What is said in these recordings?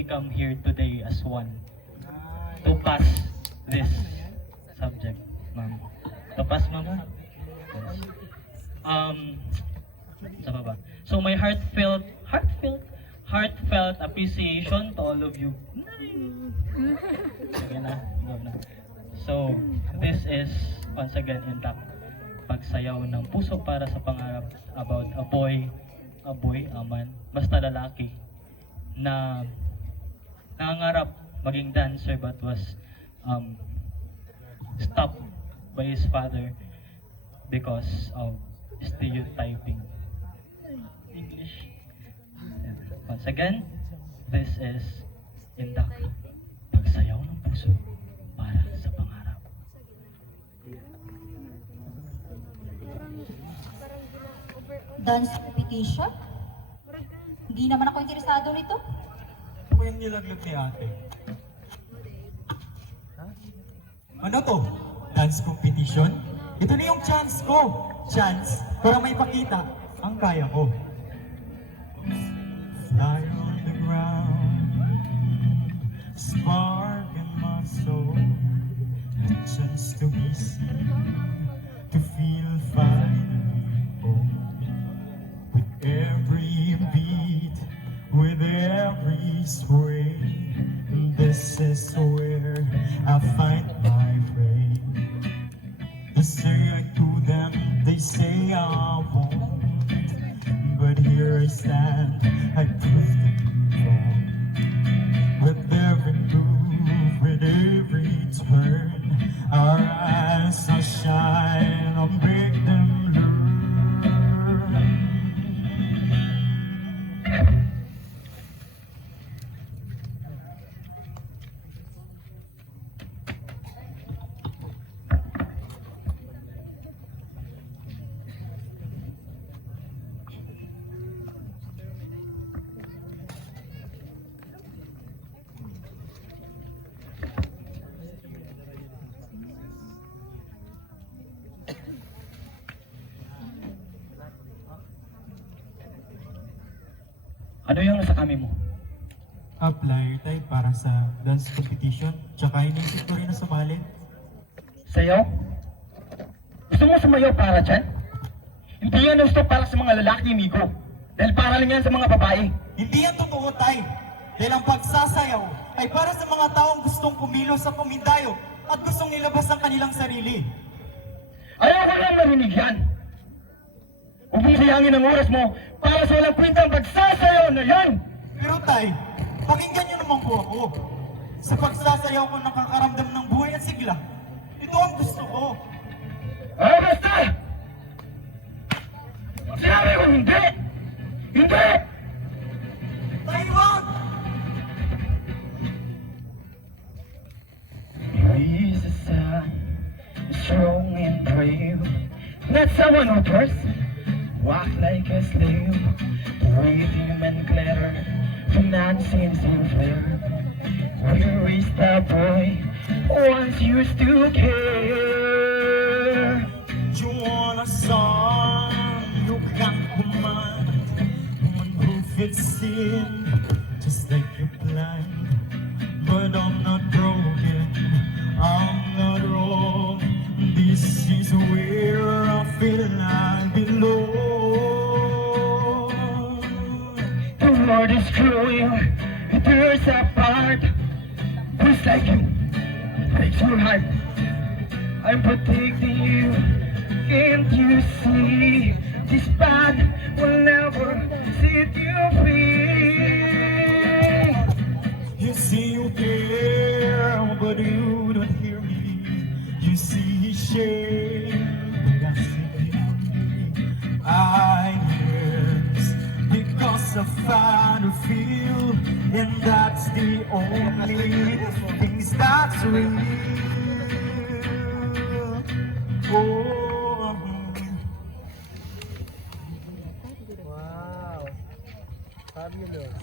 we come here today as one to pass this subject, ma'am. To pass, mama? Yes. Sa baba. So my heartfelt appreciation to all of you. Sige na, go na. So, this is once again Intact. Pagsayaw ng puso para sa pangarap about a boy, aman, basta lalaki na nangangarap maging dancer but was stopped by his father because of stereotyping. English. Once again, this is Intact. Pagsayaw ng puso para sa pangarap. Dance competition? Hindi naman ako interesado nito. Ako yung nilaglag ni ate. Ano to? Dance competition? Ito na yung chance ko. Chance para may pakita ang kaya ko. Fly on the ground, spark in my soul, a chance to be seen, to feel fine. Oh, with every beat, with every sway, this is where I find my way. They say I do them, they say I won't, but here I stand, I prove them wrong. With every move, with every turn, our eyes are shine, I'll make them learn. Ano yung nasa kami mo? Apply tayo para sa dance competition, tsaka inisip ko rin na sumali. Sayaw? Gusto mo sumayaw para dyan? Hindi yan gusto para sa mga lalaki, amigo. Dahil para lang yan sa mga babae. Hindi yan totoo, tay. Dahil ang pagsasayaw ay para sa mga taong gustong kumilos sa kumindayo at gustong nilabas ang kanilang sarili. Ayaw ko lang marinig yan. Huwag mong sayangin ang oras mo para sa walang kwentang pagsasayaw na yan. Pero tay, pakinggan niyo naman po ako. Sa pagsasayaw ko nakakaramdam ng buhay at sigla. Ito ang gusto ko. Basta! Sinabi ko hindi! Hindi! Tay, wag! He's a son, strong and brave. Not someone who first walk like a slave. Breathe human glitter, financing and flair. Where is the boy once used to care? You want a song you can command, one who fits in just like you're blind. But I'm not broken, I'm not wrong. This is where I feel I belong. The world is cruel, it tears apart. Just like you, breaks your heart. I'm protecting you, can't you see? This band will never set you free. You see you care, but you don't hear me. You see shame, but I see beauty. I yearns because I found a feel, and that's the only things that's real. Oh, Wow! Fabulous!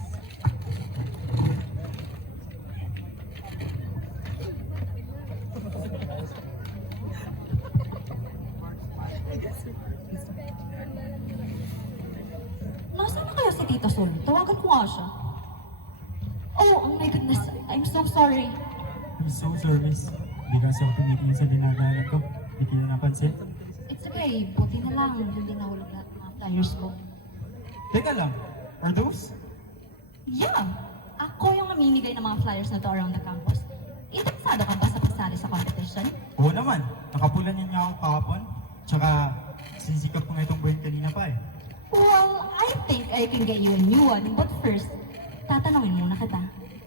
Nasaan na kaya si Tita Sol? Tawagan ko nga siya. Oo, Oh my goodness, I'm so sorry. I'm so sorry, miss. Hindi kasi ako tumitingin sa dinadaanan ko. Hindi kita napansin. It's okay, buti na lang, hindi nahulog lahat ng mga flyers ko. Teka lang, are those? Yeah, ako yung namimigay ng mga flyers na to around the campus. Interesado ka ba sa pagsali sa competition? Oo naman. Nakapulan niya ako kahapon. Tsaka, sisikap ko nga itong buwan kanina pa eh. Well, I think I can get you a new one, but first, tatanungin muna kita.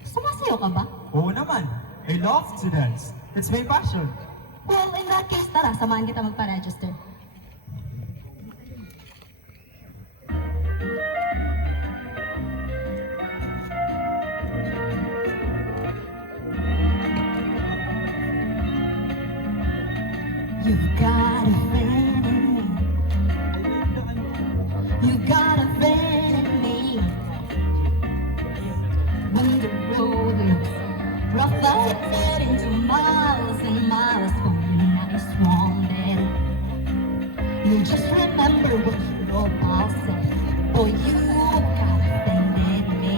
Sumasayaw ka ba? Oo naman. I love to dance. It's my passion. Well, in that case, tara, samahan kita magpa-register. You've got a friend in me. You've got a friend in me. When the road looks rough, I get into miles and miles for a nice warm bed. You just remember what your past said. Boy, you've got a friend in me.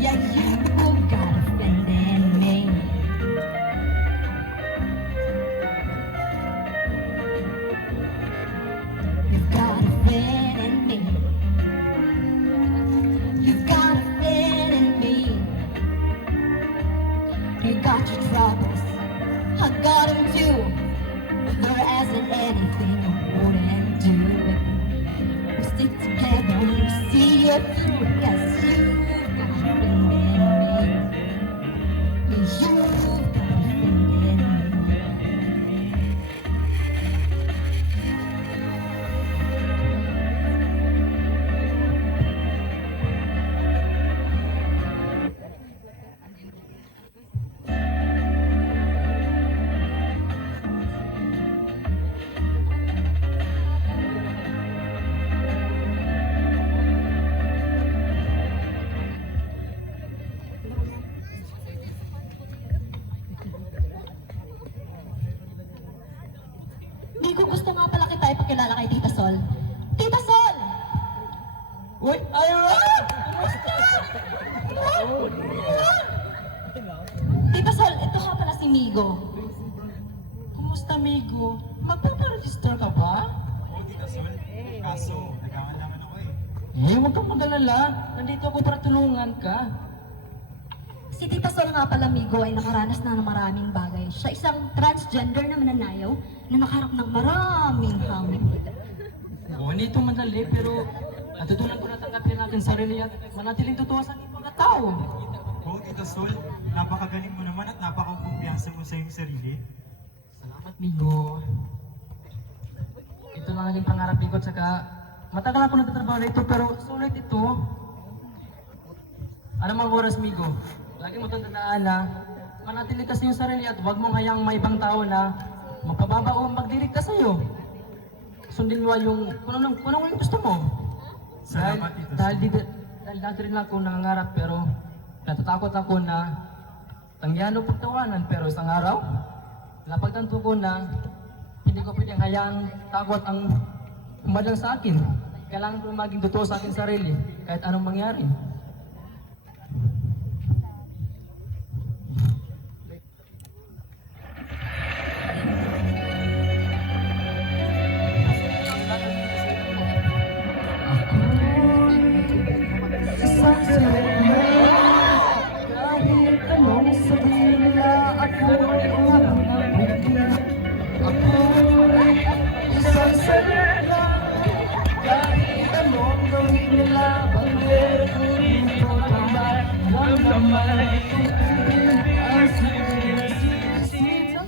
Yeah, you've got a friend in me. You've got a friend in me. You've got a friend in me. You got your troubles, I got them too. There isn't anything I wouldn't do. We stick together, we see it through. Yes, you've got a friend in me. You've got a friend in me. Migo, gusto nga pala kita ipakilala kay Tita Sol. Tita Sol! Uy, ayaw! Tita Sol, ito nga pala si Migo. Kumusta, Migo? Magpaparegister ka ba? Oo, Tita Sol. Kaso, nagkakanlangan ako eh. Huwag kang mag-alala. Nandito ako para tulungan ka. Si Tita Sol nga pala, Migo, ay nakaranas na ng maraming bagay. Siya isang transgender na mananayaw na nakaharap ng maraming hamon. Oo, hindi ito madali, pero natutunan ko na tanggapin natin sarili at manatiling totoo sa ating mga tao. Oo, Tita Sol. Napakagaling mo naman at napakakumpiyansa mo sa iyong sarili. Salamat, Migo. Ito lang naging pangarap, Migo, at saka matagal ako nagtatrabaho rito, pero sulit ito. Alam mo ang oras, Migo? Lagi mo itong tandaan na manatili kasi yung sarili at huwag mong hayang may ibang tao na magpababa o magdirikta sa'yo. Sundin mo yung kung ano yung gusto mo. Salamat, Tita Sol. Dahil dati rin lang ako nangangarap, pero natatakot ako na tanggihan o pagtawanan, pero isang araw napagtanto ko na hindi ko pwedeng hayang takot ang umadang sa akin. Kailangan ko maging totoo sa akin sarili kahit anong mangyari. Kahit anong sabihin nila, ako ang mabuti. Ako isang salila. Kahit anong gawin nila, bandera ko dito naman. Lang naman ang sinisisi.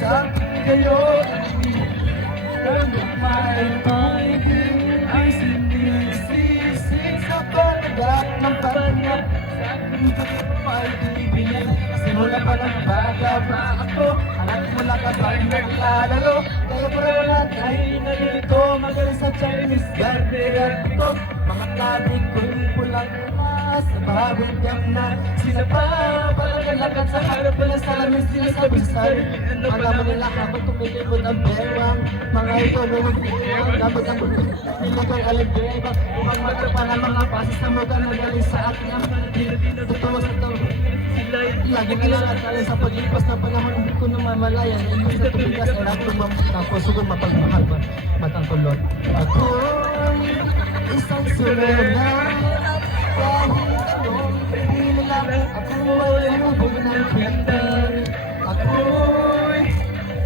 Sa akin kayo, hanggang maipahigin ang sinisisi. Sa panagat ng pangat, sa akin kayo maipahigin. Simula pa ng bata pa ako, alam mo lang ka ba yung naglalaro. Kaya parang ay nalilito, magaling sa Chinese garden at ito. Mga kabig ko'y pulang na sa bahay. habol kang na sinapa. Palakalakad sa harap mo ng salamin, sinasabi sa'yo Alam mo nila kapag tumilipod ang bewang mga ito may magpipiyang dapat ang illegal alibeba mukhang matrapa ng mga pasis na mukha na galing sa akin ang totoo sa to lagi kinakatalan sa paglipas ng panahon hindi ko namamalayan hindi sa tumigas ay lahat tapos huwag mapagmahal ba matang kulot ako'y isang sirena kahit anong nila ako'y hubog ng ganda ako'y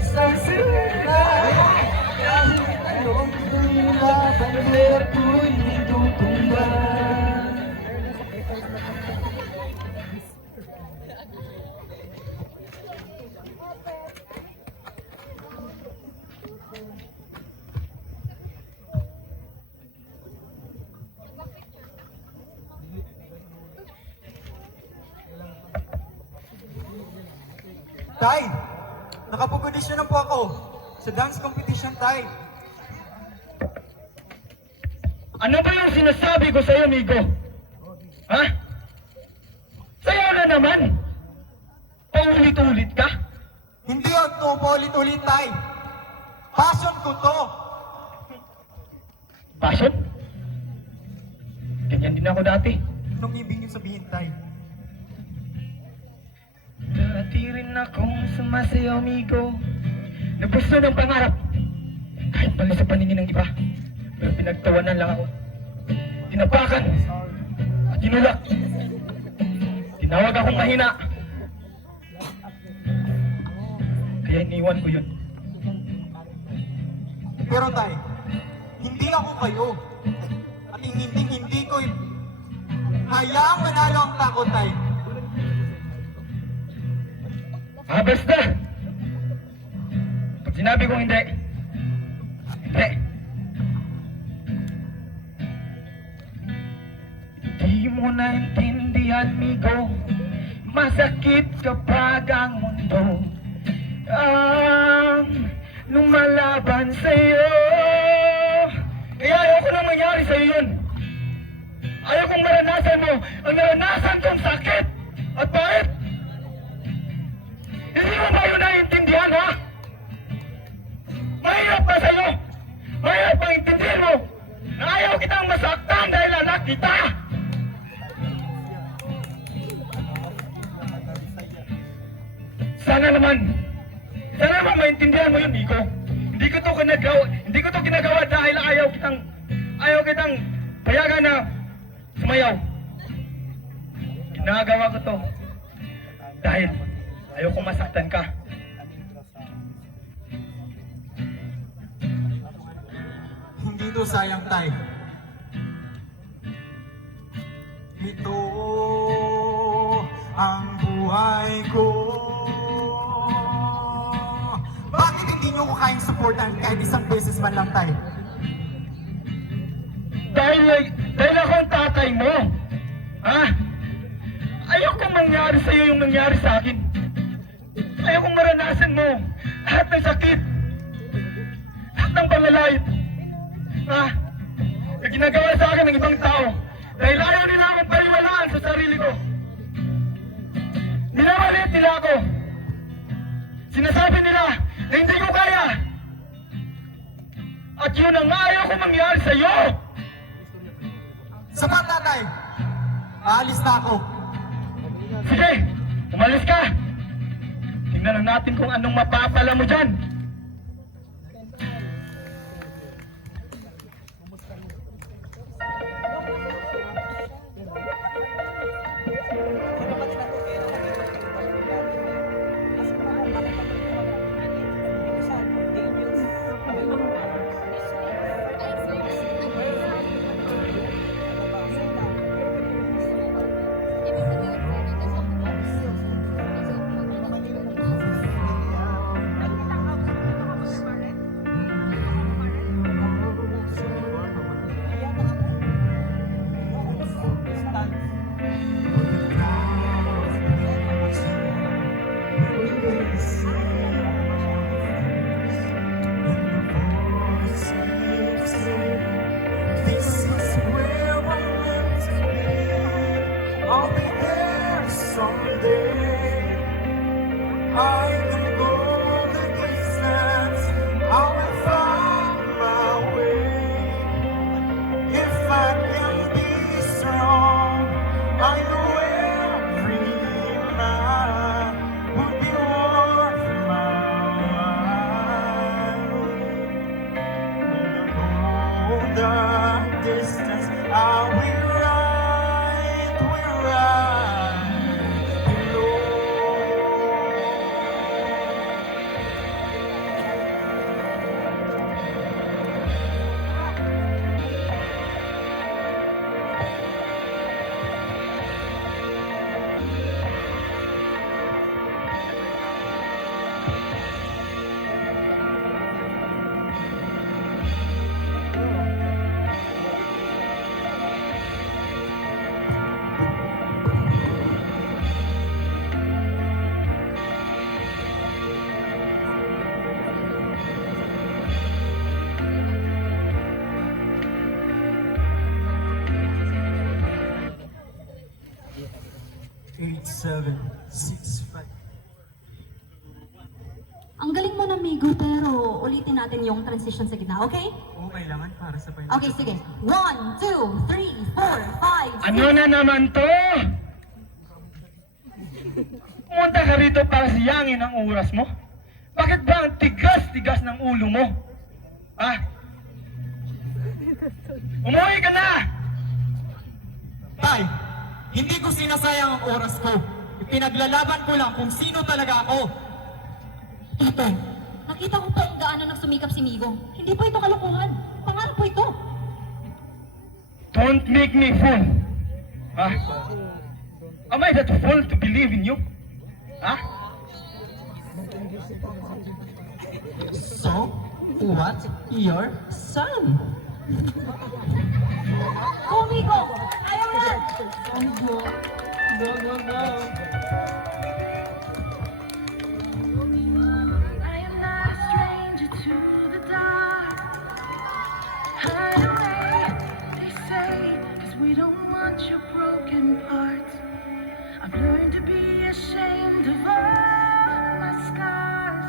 isang sirena kahit anong nila bandera ko'y tutumba. Tay, nakapag-audition na po ako sa dance competition, Tay. Ano ba yung sinasabi ko sa'yo, Migo? Ha? Sa'yo na naman! Paulit-ulit ka? Hindi ako to paulit-ulit, Tay. Passion ko to. Passion? Ganyan din ako dati. Anong ibig niyo sabihin, Tay? Dati rin akong sumasayaw, Migo. Napusto ng pangarap. Kahit pala sa paningin ng iba. Pero pinagtawanan lang ako. Tinapakan. At tinulak. Tinawag akong mahina. Kaya iniwan ko yun. Pero, Tay, hindi ako kayo. At hindi ko hayaang manalo ang takot, Tay. Basta! Pag sinabi kong hindi, hindi. Di mo naintindihan, Migo. Masakit kapag ang mundo ang lumalaban sa'yo. Kaya ayoko na mangyari sa'yo yun. Ayaw kong maranasan mo ang naranasan kong sakit at pait. Hindi mo ba yun naiintindihan, ha? Mahirap ba sa'yo? Mahirap ba intindihan mo na ayaw kitang masaktan dahil anak kita? Sana naman maintindihan mo yun, Nico. Hindi ko to ginagawa dahil ayaw kitang payagan na sumayaw. Ginagawa ko to dahil ayaw kong masaktan ka. Hindi to sayang, Tay. Ito ang buhay ko. Bakit hindi nyo ko kayang supportan kahit isang beses man lang, Tay? Dahil ako ang tatay mo. Ha? Ayaw kong mangyari sa'yo yung nangyari sa akin. Ayaw kong maranasan mo lahat ng sakit, lahat ng panlalait, na ginagawa sa akin ng ibang tao dahil ayaw nila akong paliwalaan sa sarili ko. Minamalit nila ako. Sinasabi nila na hindi ko kaya. At yun ang ayaw kong mangyari sa iyo. Sapat na, Tay. Aalis na ako. Sige, umalis ka. Tingnan lang natin kung anong mapapala mo dyan. 8765. Ang galing mo na, Migo, pero ulitin natin yung transition sa gitna, okay? Oo, kailangan para sa final. Okay, sige. 1, 2, 3, 4, 5, Ano na naman to? Pumunta ka rito para siyangin ang oras mo? Bakit ba ang tigas-tigas ng ulo mo? Ha? Umuwi ka na! Tay, hindi ko sinasayang ang oras ko. Ipinaglalaban ko lang kung sino talaga ako. Tito, nakita ko pa yung gaano nagsumikap si Migo. Hindi po ito kalokohan. Pangarap po ito. Don't make me fool. Ha? Am I that fool to believe in you? Ha? So, what your son? Go, Migo! Ayaw yan! Go, go, go. I am not a stranger to the dark. Hide away, they say, 'cause we don't want your broken parts. I've learned to be ashamed of all my scars.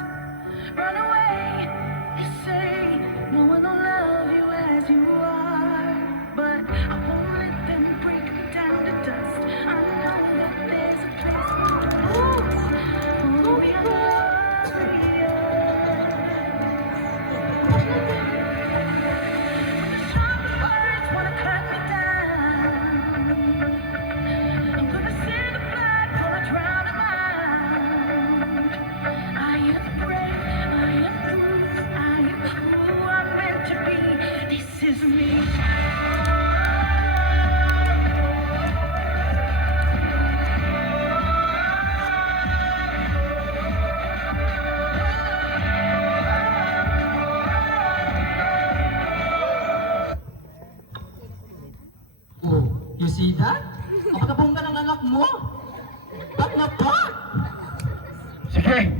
Run away, they say, no one will love you as you are. But I won't let them break me down to dust. I know that there's a place for us. Oh, we are warriors. Sharp words wanna cut me down. I'm gonna send the blood for a drown of mine. I am brave, I am proof, I am who I'm meant to be. This is me. Oh, you see that? Kapagabongga ng anak mo. Ba't na pa? Sige.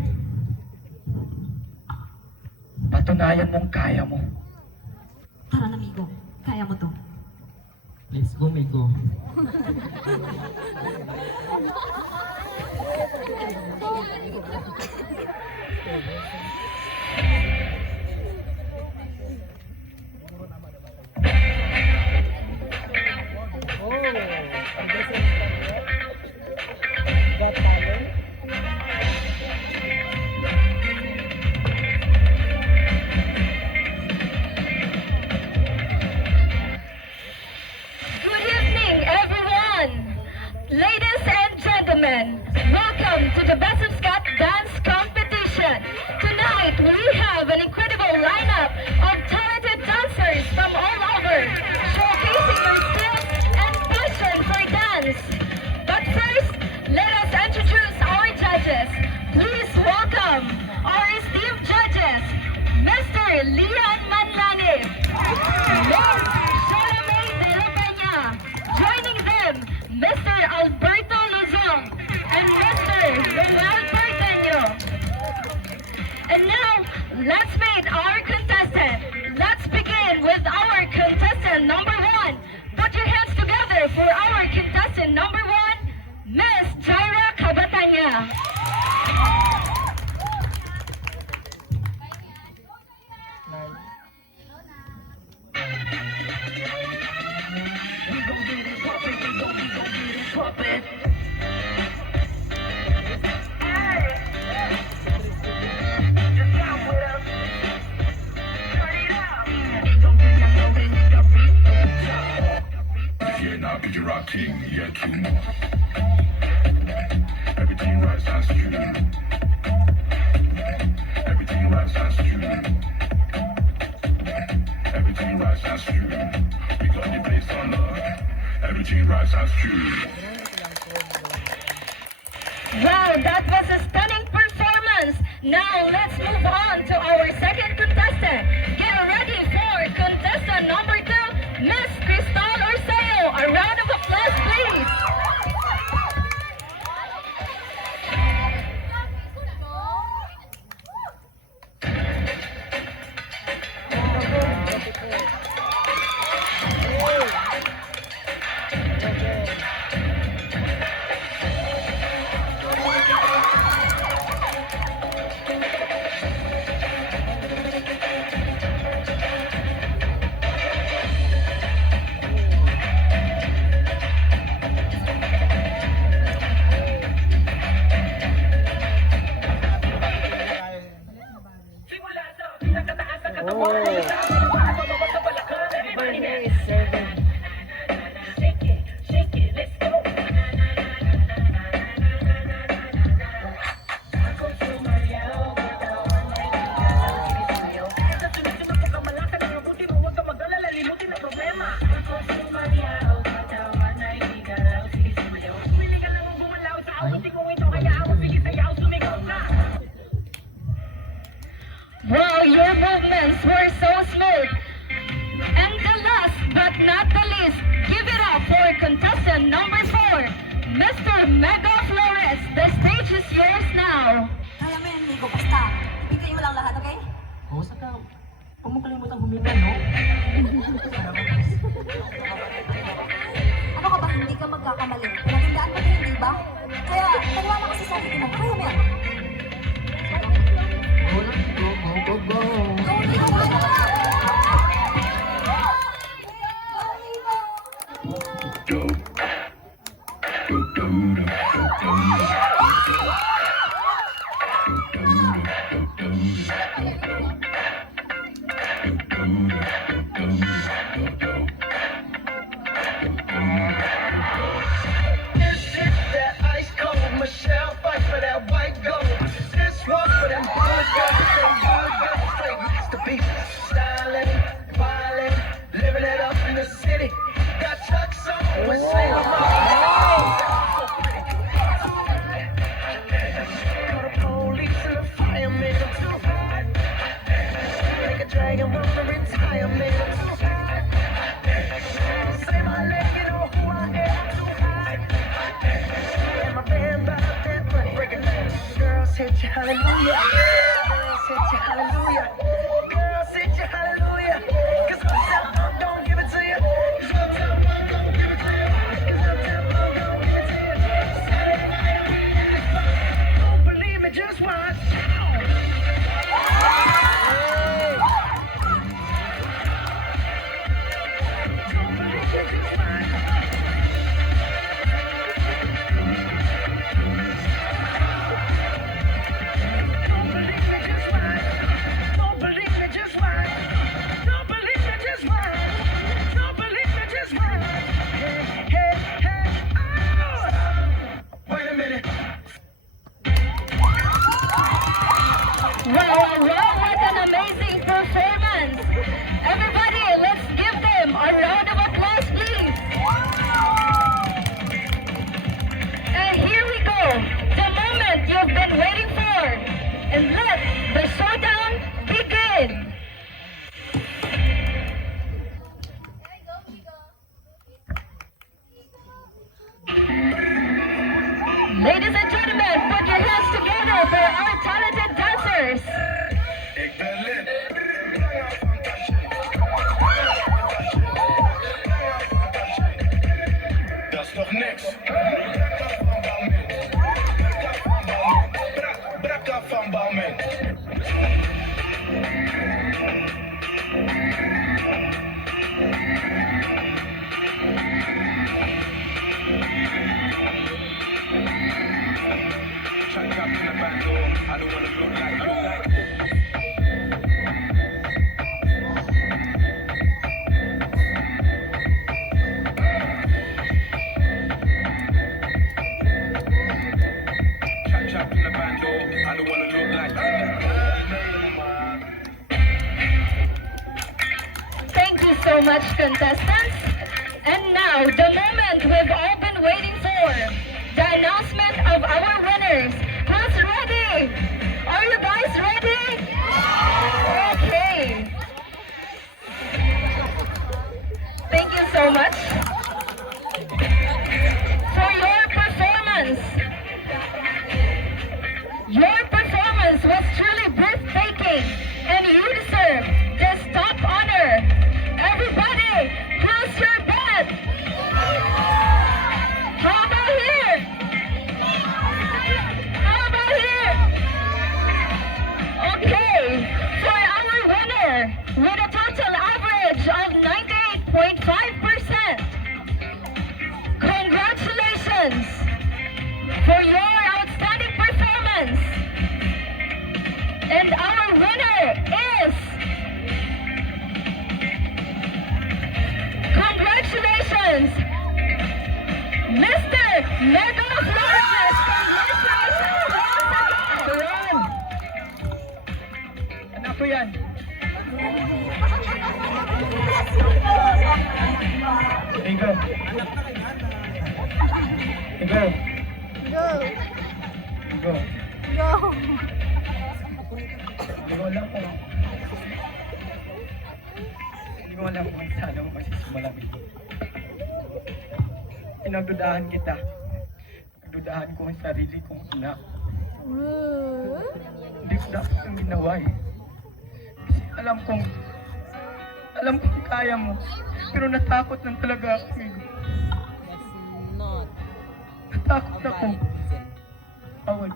Patunayan mong kaya mo. Tara na, Migo. Kaya mo to. Let's go, Migo. Good evening, everyone. Ladies and gentlemen, welcome to the Best of Scott Dance Competition. Tonight, we have an incredible lineup of talented dancers from all over, showcasing their skills and passion for dance. But first, let us introduce our judges. Please welcome our esteemed judges, Mr. Leon Manlangit, Miss Charmaine De La Peña. Joining them, Mr. Alberto Luzon and Mr. Ronald Porteño. And now, let's meet our contestant. Let's begin with our contestant number 1. Put your hands together for our contestant number 1, Miss Jaira Cabatanya. Yeah, now be your rock king, yeah, 2 more. Everything right sounds true. Everything right sounds true. Everything right sounds true. We got the place on love. Everything right sounds true. Wow, that was a stunning performance. Now let's move on to our second contestant. Get ready for contestant number 2, Miss Cristal Orseo. A round of applause, please. Mr. Mega Flores, the stage is yours now. Kaya mo yan, Nico. Basta, bigay mo lang lahat, okay? Oo, saka, huwag mo kalimutan huminga, no? Ano ka ba, hindi ka magkakamali? Pinagandaan mo din, di ba? Kaya, pagwala ka sa sarili mo. Kaya mo yan. Go lang, go, go, go, go. Go, Nico! Go, Nico! Go. Go, go, go, go, go. This is that ice cold Michelle fight for that white gold. This one for them good girls, straight masterpiece. Styling, violent, living it up in the city. Got Chuck's on with Sailor Moon. Call the police and the firemen, I'm too hot. Make a dragon wanna retire, man, I'm too hot. Say my leg, you know who I am, I'm too hot. And my band about that money, breaking down. Girls hit you, hallelujah. Girls hit you, hallelujah. Girls hit you, hallelujah. 'Cause Uptown Funk don't give it to you. 'Cause Uptown Funk don't give it to you. 'Cause Uptown Funk don't give it to you. Saturday night, don't believe me, just watch. Don't believe me, just watch. Don't believe me, just watch. Don't believe me, just watch. Don't believe me, just watch. Don't believe me, just watch. Hey, hey, hey, oh! Wait a minute. Wow, what an amazing performance. Everybody, let's give them a round of applause, please. And here we go, the moment you've been waiting for. And let the showdown begin. Ladies and gentlemen, put your hands together for our talented dancers. Ik ben lid. Dat is toch niks? Brakka van Balmen. Chop chop in the back door. I don't wanna look like you. Chop chop in the back door. I don't wanna look like you. Thank you so much, contestants. And now, the moment we've all been waiting for, the announcement of our winners. Who's ready? Are you guys ready? Okay. Thank you so much for your performance. Your performance was truly breathtaking, and you deserve this top honor. Everybody, close your bed. How about here? How about here? Okay, for our winner, with a total average of 98.5%, congratulations for your outstanding performance. And our winner is, congratulations, Mr. Mega Flores. Congratulations once again. Anak ko yan. Ikaw. Ikaw. Ikaw. Hindi ko alam kung... Hindi ko alam kung saan ako masisimulan ito. Pinagdudahan kita. pinagdudahan ko ang sarili kong anak. Hindi ko dapat ang ginawa eh. Kasi alam kong kaya mo. Pero natakot lang talaga ako, amigo. Natakot ako. Awal.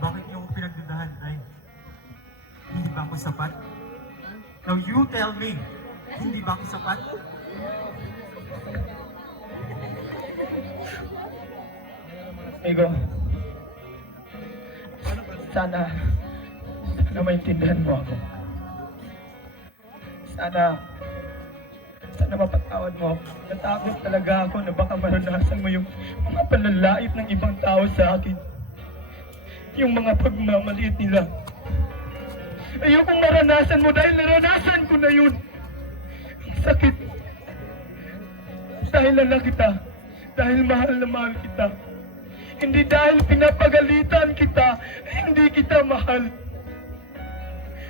Bakit niyo ako pinagdudahan, Tay? Hindi ba ako sapat? Now you tell me, hindi ba ako sapat? Amigo, sana maintindihan mo ako. Sana mapatawad mo ako. Natakot talaga ako na baka maranasan mo yung mga panlalait ng ibang tao sa akin. Yung mga pagmamaliit nila. Ayokong maranasan mo dahil naranasan ko na yun. Ang sakit. Dahil anak kita. Dahil mahal na mahal kita. Hindi dahil pinapagalitan kita, hindi kita mahal.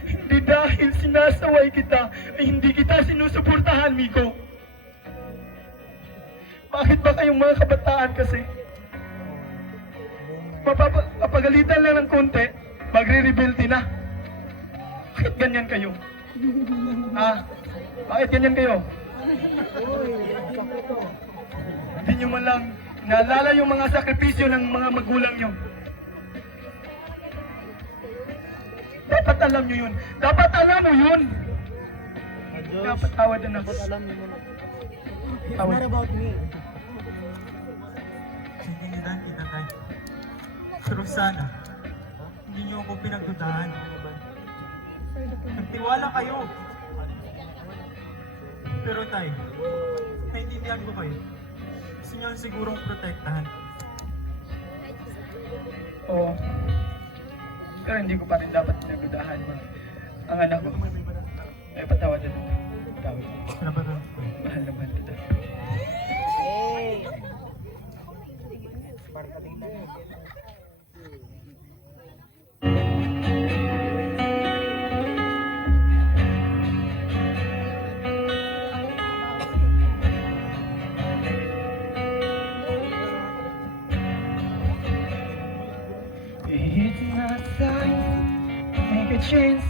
Hindi dahil sinasaway kita, ay hindi kita sinusuportahan, Miko. Bakit ba kayong mga kabataan kasi? Mapapagalitan lang ng konti, magre-rebelde na. Bakit ganyan kayo? Bakit ganyan kayo? Hindi nyo man lang naalala yung mga sakripisyo ng mga magulang nyo. Dapat alam nyo yun. Dapat alam mo yun. Dapat tawadan ako. It's not about me. Sintindihan kita, Tay. Pero sana, hindi niyo ako pinagdudahan. Nagtiwala kayo. Pero Tay, naintindihan ko kayo. Gusto niyo sigurong protektahan. Oo. Pero hindi ko pa rin dapat pinagdudahan mo. Ang anak ko. Ay, patawadan mo. Patawad mo. Salamat po. Mahal na mahal kita. It's not time to make a change.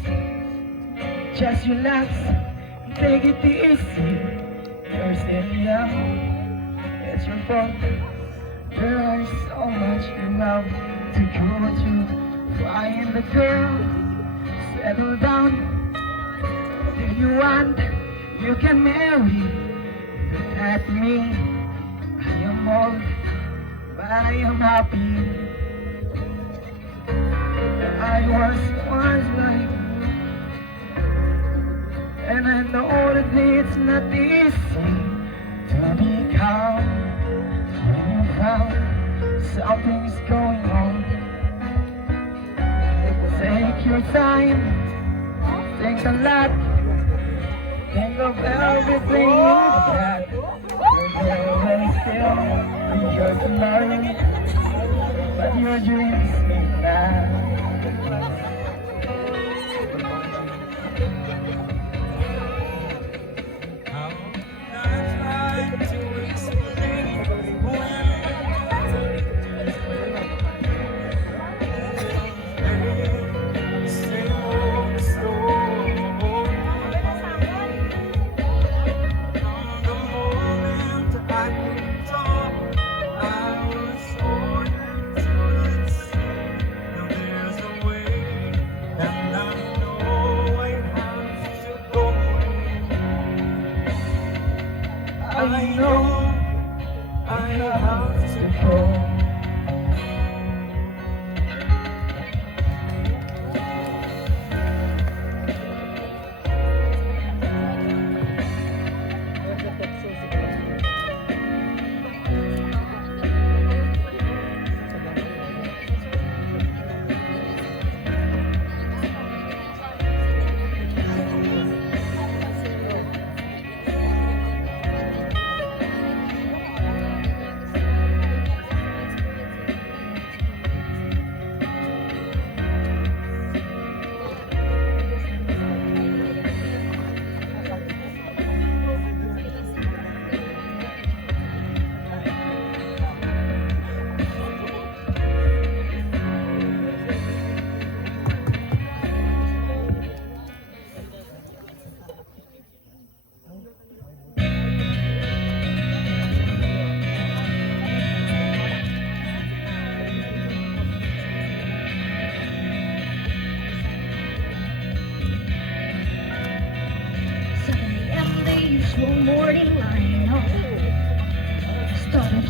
Just relax and take it easy. You're still young, it's your fault. There is so much love to go to. Find the girl, settle down. If you want, you can marry. Look at me, I am old, but I am happy. I was once like you, and I know that it's not easy to be calm when you found something's going on. Take your time, think a lot, think of everything you've got. There will still be your tomorrow, but your dreams may not. I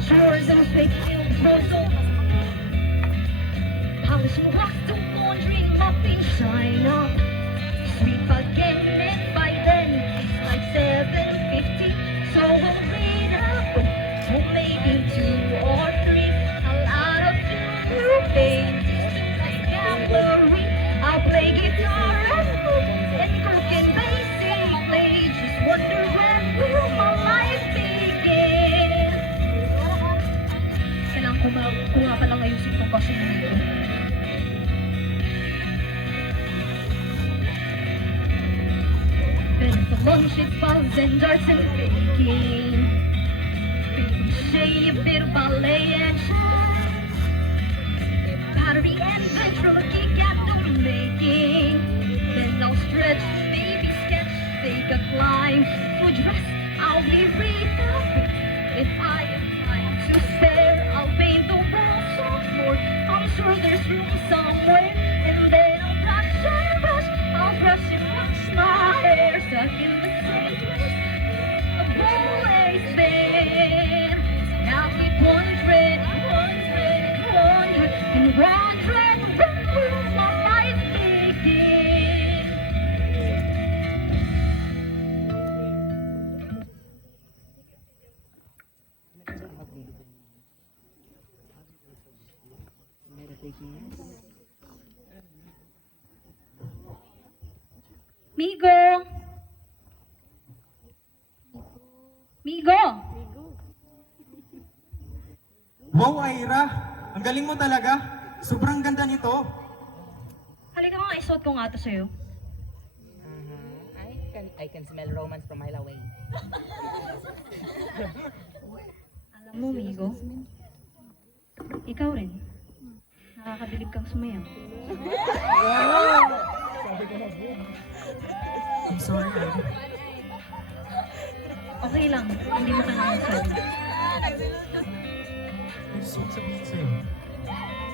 shores and fake proposal. Polishing rocks to laundry, mopping shine up. Sweep again, and by then it's like 7:50. So we'll read up, or maybe 2 or 3. A lot of new faces to my gallery. I'll play guitar and cook and basically just wonder when will my life begin. Kailangan ko nga palang ayusin ko kasi nito. Then for lunch it's balls and darts and baking. Ricochet, a bit of ballet and jazz. Pottery and ventriloquy at the making. Then I'll stretch, baby sketch, take a climb. For dress, I'll be Rita. If I have time to spare, I'll paint the walls softcore. I'm sure there's room somewhere. And then I'll brush and brush, I'll brush and brush my hair. Stuck in the same place I've always been. I'll keep wondering, and wondering when will my life begin. Migo! Migo! Wow, Ira! Ang galing mo talaga! Sobrang ganda nito! Halika nga, isuot ko nga ito sa'yo. I can smell romance from mile away. Alam mo, Migo, ikaw rin. Nakakabilib kang sumayaw. I'm sorry, Ira. Okay lang, hindi mo kailangan sabi. Gusto kong sabihin sa'yo.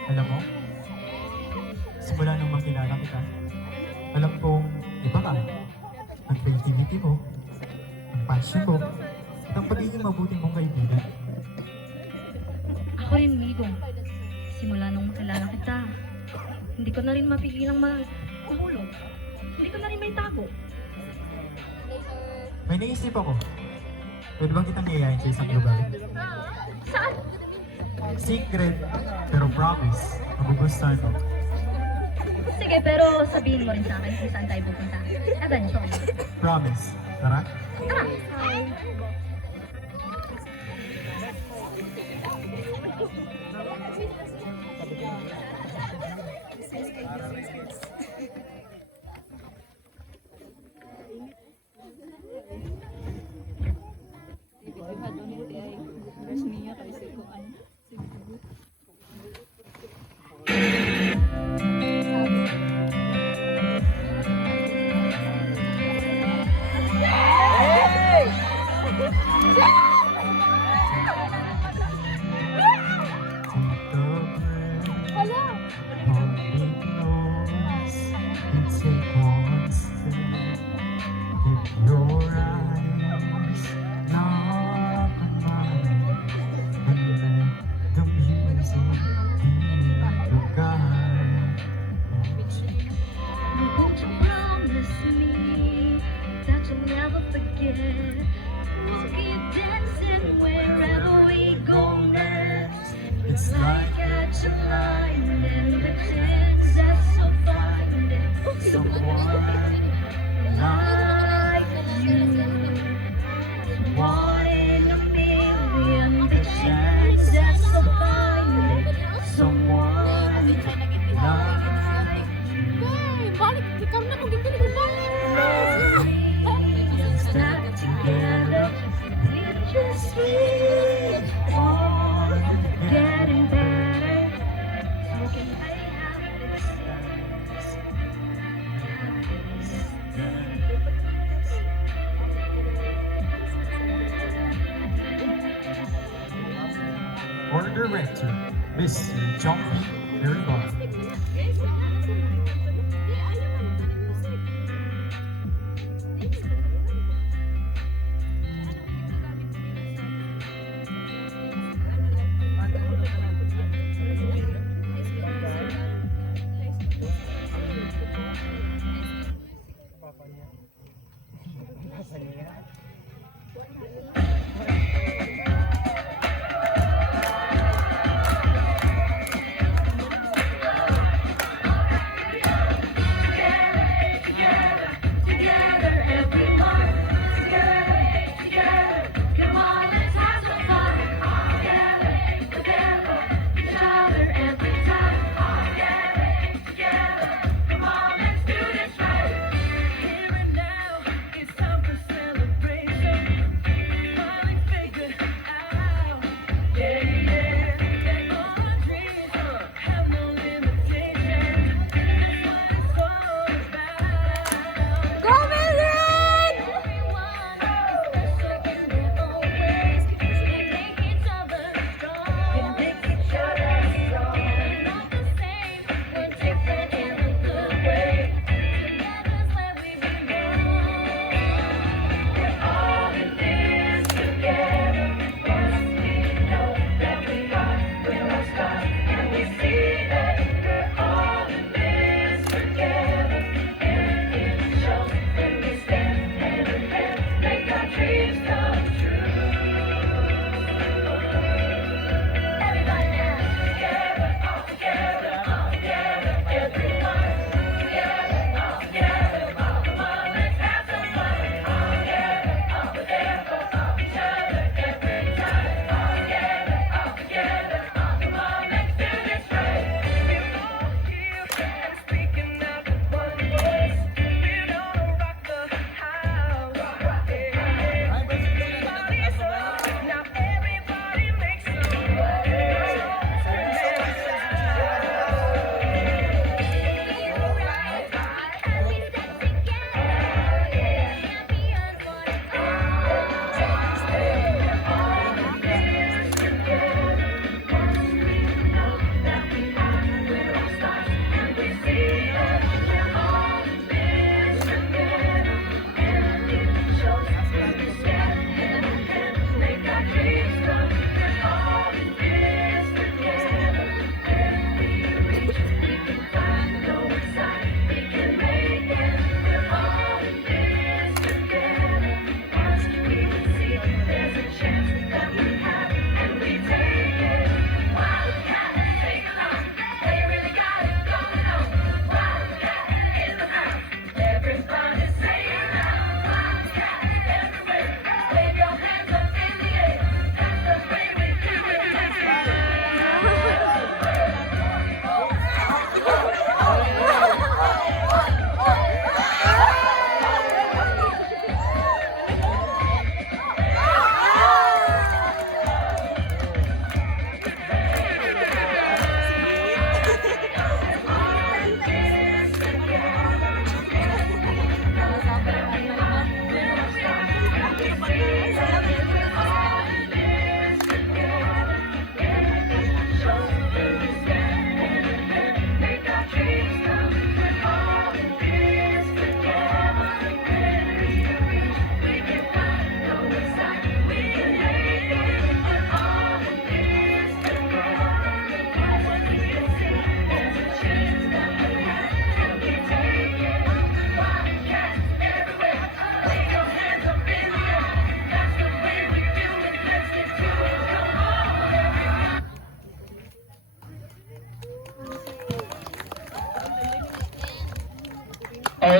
Alam mo, simula nung makilala kita, alam kong iba ka. Ang creativity mo, ang passion mo, at ang pagiging mabuting mong kaibigan. Ako rin, Migo. Simula nung makilala kita, hindi ko na rin mapigilang mahulog. Hindi ko na rin may tago. May naisip ako. Pwede bang kitang yayain sa isang lugar? Saan? Secret, pero promise, magugustuhan mo. Sige, pero sabihin mo rin sa akin kung saan tayo pupunta. Eventually. Promise. Tara? Tara! Won't you promise me that you'll never forget? We'll keep dancing wherever we go next. It's like a July and the chance that's so finding someone like you. One in a million, the chance that's so finding someone like Stuck together, we just keep on getting better. So can I have this? Or director, Mr. Jumpy Haribon.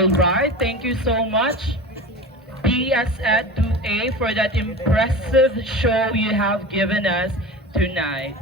All right, thank you so much, PSED 2A, for that impressive show you have given us tonight.